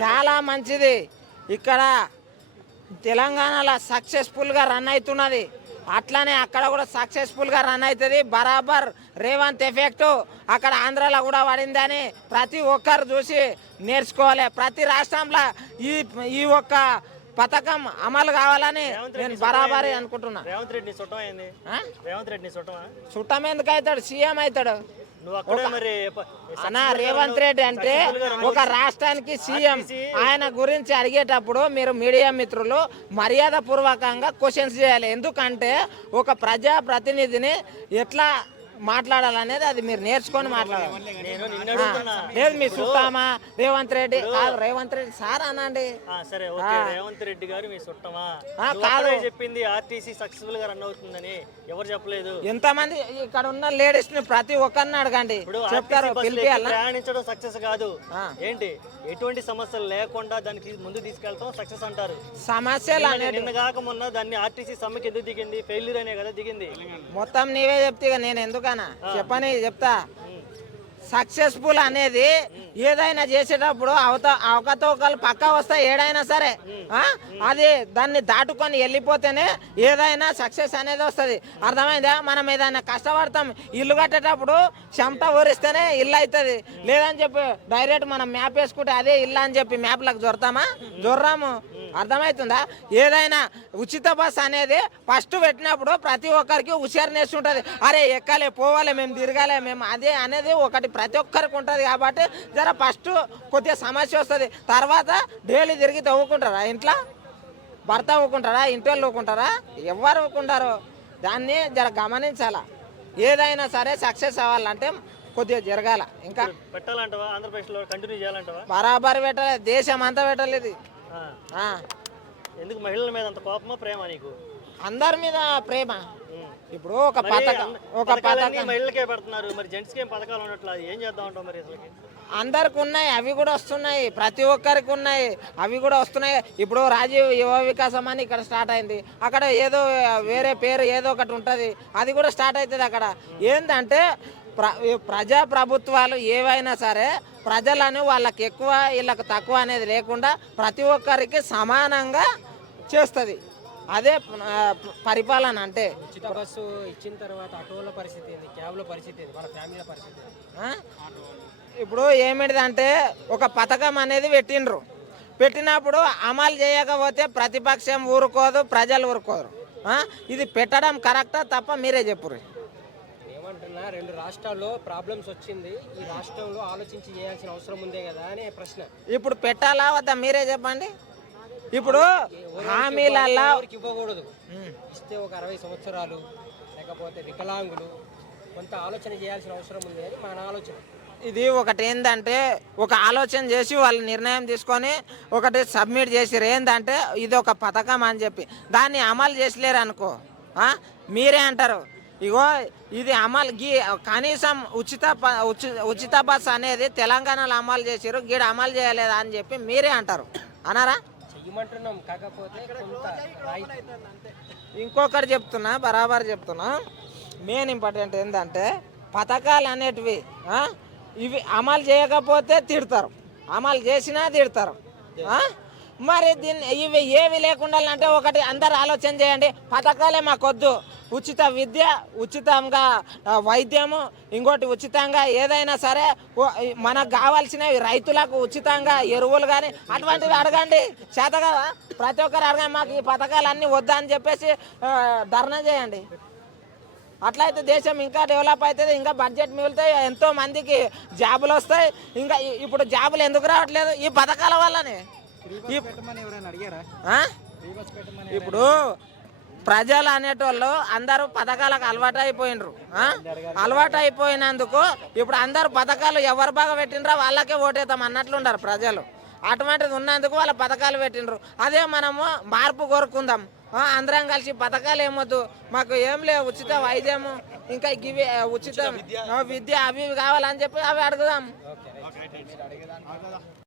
చాలా మంచిది. ఇక్కడ తెలంగాణలో సక్సెస్ఫుల్గా రన్ అవుతున్నది, అట్లానే అక్కడ కూడా సక్సెస్ఫుల్గా రన్ అవుతుంది. బరాబర్ రేవంత్ ఎఫెక్ట్ అక్కడ ఆంధ్రాలో కూడా పడిందని ప్రతి ఒక్కరు చూసి నేర్చుకోవాలి. ప్రతి రాష్ట్రంలో ఈ ఈ ఒక్క పథకం అమలు కావాలని నేను బరాబరి అనుకుంటున్నా. చుట్టం ఎందుకు అవుతాడు, సీఎం అవుతాడు. అన్నా రేవంత్ రెడ్డి అంటే ఒక రాష్ట్రానికి సీఎం. ఆయన గురించి అడిగేటప్పుడు మీరు మీడియా మిత్రులు మర్యాద పూర్వకంగా క్వశ్చన్స్ చేయాలి. ఎందుకంటే ఒక ప్రజా ప్రతినిధిని ఎట్లా మాట్లాడాలనేది అది మీరు నేర్చుకొని మాట్లాడాలి. లేదు మీ చుట్టామా రేవంత్ రెడ్డి? రేవంత్ రెడ్డి సార్ అనండి. రేవంత్ రెడ్డి గారు మీ చుట్టమా? కాదు, చెప్పింది ఆర్టీసీ సక్సెస్ఫుల్ గా రన్ అవుతుందని ఎవరు చెప్పలేదు. ఎంతమంది ఇక్కడ ఉన్న లేడీస్ ని ప్రతి ఒక్కరిని అడగండి, చెప్తారు. ప్రయాణించడం సక్సెస్ కాదు. ఏంటి ఎటువంటి సమస్యలు లేకుండా దానికి ముందు తీసుకెళ్తాం సక్సెస్ అంటారు. సమస్యలు నిన్న కాక మొన్న దాన్ని ఆర్టీసీ సమ్మెకి ఎందుకు దిగింది? ఫెయిల్యూర్ అనే కదా దిగింది. మొత్తం నీవే చెప్తే నేను ఎందుకన్నా చెప్పని చెప్తా. సక్సెస్ఫుల్ అనేది ఏదైనా చేసేటప్పుడు అవకతవకలు పక్కా వస్తాయి. ఏడైనా సరే అది దాన్ని దాటుకొని వెళ్ళిపోతేనే ఏదైనా సక్సెస్ అనేది వస్తుంది. అర్థమైందా? మనం ఏదైనా కష్టపడతాం, ఇల్లు కట్టేటప్పుడు చెమట ఊరిస్తేనే ఇల్లు అవుతుంది. లేదని చెప్పి డైరెక్ట్ మనం మ్యాప్ వేసుకుంటే అదే ఇల్లు అని చెప్పి మ్యాప్లకు జొరతామా? జొర్రాము. అర్థమవుతుందా? ఏదైనా ఉచిత బస్ అనేది ఫస్ట్ పెట్టినప్పుడు ప్రతి ఒక్కరికి హుషారునెస్ ఉంటుంది. అరే ఎక్కాలి, పోవాలి, మేము తిరగాలి, మేము అదే అనేది ఒకటి ప్రతి ఒక్కరికి ఉంటుంది. కాబట్టి జర ఫస్ట్ కొద్దిగా సమస్య వస్తుంది. తర్వాత డైలీ తిరిగి తవ్వుకుంటారా? ఇంట్లో భర్త ఊకుంటారా? ఇంటి వాళ్ళు ఊకుంటారా? ఎవరు ఊకుంటారు? దాన్ని జర గమనించాలా. ఏదైనా సరే సక్సెస్ అవ్వాలంటే కొద్దిగా జరగాల. ఇంకా పెట్టాలంటవా? ఆంధ్రప్రదేశ్లో కంటిన్యూ చేయాలంటవా? బరాబర్ పెట్టాలి, దేశం అంతా పెట్టలేదు. ఎందుకు మహిళల మీద అంత కోపమా, ప్రేమ నీకు? అందరి మీద ప్రేమ. ఇప్పుడు ఒక మహిళలకే పెడుతున్నారు, మరి జెంట్స్ కి ఏం పథకాలు ఉన్నట్లు ఏం చేద్దాం అంటావు? మరి అందరికి ఉన్నాయి, అవి కూడా వస్తున్నాయి. ప్రతి ఒక్కరికి ఉన్నాయి, అవి కూడా వస్తున్నాయి. ఇప్పుడు రాజీవ్ యువ వికాసం అని ఇక్కడ స్టార్ట్ అయింది. అక్కడ ఏదో వేరే పేరు ఏదో ఒకటి ఉంటుంది, అది కూడా స్టార్ట్ అవుతుంది. అక్కడ ఏంటంటే ప్రజా ప్రభుత్వాలు ఏవైనా సరే ప్రజలను వాళ్ళకి ఎక్కువ వీళ్ళకి తక్కువ అనేది లేకుండా ప్రతి ఒక్కరికి సమానంగా చేస్తుంది. అదే పరిపాలన అంటే. ఉచిత బస్సు ఇచ్చిన తర్వాత ఆటోల పరిస్థితి ఏంది? క్యాబ్ల పరిస్థితి ఏంది? మన ఫ్యామిలీల పరిస్థితి ఏంది? ఇప్పుడు ఏమిటిదంటే ఒక పథకం అనేది పెట్టినప్పుడు అమలు చేయకపోతే ప్రతిపక్షం ఊరుకోదు, ప్రజలు ఊరుకోరు. ఇది పెట్టడం కరెక్టా తప్ప మీరే చెప్పురు. ఏమంటున్నా, రెండు రాష్ట్రాల్లో ప్రాబ్లమ్స్ వచ్చింది, ఈ రాష్ట్రంలో ఆలోచించి చేయాల్సిన అవసరం ఉందే కదా అనే ప్రశ్న. ఇప్పుడు పెట్టాలా వద్దా మీరే చెప్పండి. ఇప్పుడు హామీలల్లా ఇవ్వకూడదు. ఇస్తే ఒక 60 సంవత్సరాలు లేకపోతే వికలాంగులు కొంత ఆలోచన చేయాల్సిన అవసరం ఉంది అని మన ఆలోచన. ఇది ఒకటి ఏంటంటే ఒక ఆలోచన చేసి వాళ్ళు నిర్ణయం తీసుకొని ఒకటి సబ్మిట్ చేసిరు. ఏంటంటే ఇది ఒక పథకం అని చెప్పి దాన్ని అమలు చేసలేరు అనుకో, మీరే అంటారు ఇగో ఇది అమలు కనీసం ఉచిత బస్ అనేది తెలంగాణలో అమలు చేసిరు, గీడ అమలు చేయలేదా అని చెప్పి మీరే అంటారు. అనారా? కాకపోతే ఇంకొకటి చెప్తున్నా, బరాబర్ చెప్తున్నా. మెయిన్ ఇంపార్టెంట్ ఏంటంటే పథకాలు అనేటివి ఇవి అమలు చేయకపోతే తిడతారు, అమలు చేసినా తిడతారు. మరి ఇవి ఏవి లేకుండా అంటే ఒకటి అందరు ఆలోచన చేయండి. పథకాలే మాకొద్దు, ఉచిత విద్య, ఉచితంగా వైద్యము, ఇంకోటి ఉచితంగా ఏదైనా సరే మనకు కావాల్సినవి రైతులకు ఉచితంగా ఎరువులు కానీ అటువంటివి అడగండి. చేత కదా ప్రతి ఒక్కరు అడగండి. మాకు ఈ పథకాలు అన్నీ వద్దా అని చెప్పేసి ధర్నా చేయండి. అట్లయితే దేశం ఇంకా డెవలప్ అవుతుంది, ఇంకా బడ్జెట్ మిగులుతాయి, ఎంతో మందికి జాబులు వస్తాయి. ఇంకా ఇప్పుడు జాబులు ఎందుకు రావట్లేదు? ఈ పథకాల వల్లనే. ఇప్పుడు ప్రజలు అనేటోళ్ళు అందరూ పథకాలకు అలవాటు అయిపోయినరు. అలవాటు అయిపోయినందుకు ఇప్పుడు అందరూ పథకాలు ఎవరు బాగా పెట్టినరో వాళ్ళకే ఓటేద్దాం అన్నట్లుంటారు ప్రజలు. అటువంటిది ఉన్నందుకు వాళ్ళ పథకాలు పెట్టినరు. అదే మనము మార్పు కోరుకుందాం, అందరం కలిసి పథకాలు ఏమొద్దు, మాకు ఏం లేవు, ఉచిత వైద్యము, ఇంకా ఇవి ఉచిత విద్య అవి కావాలని చెప్పి అవి అడుగుదాం.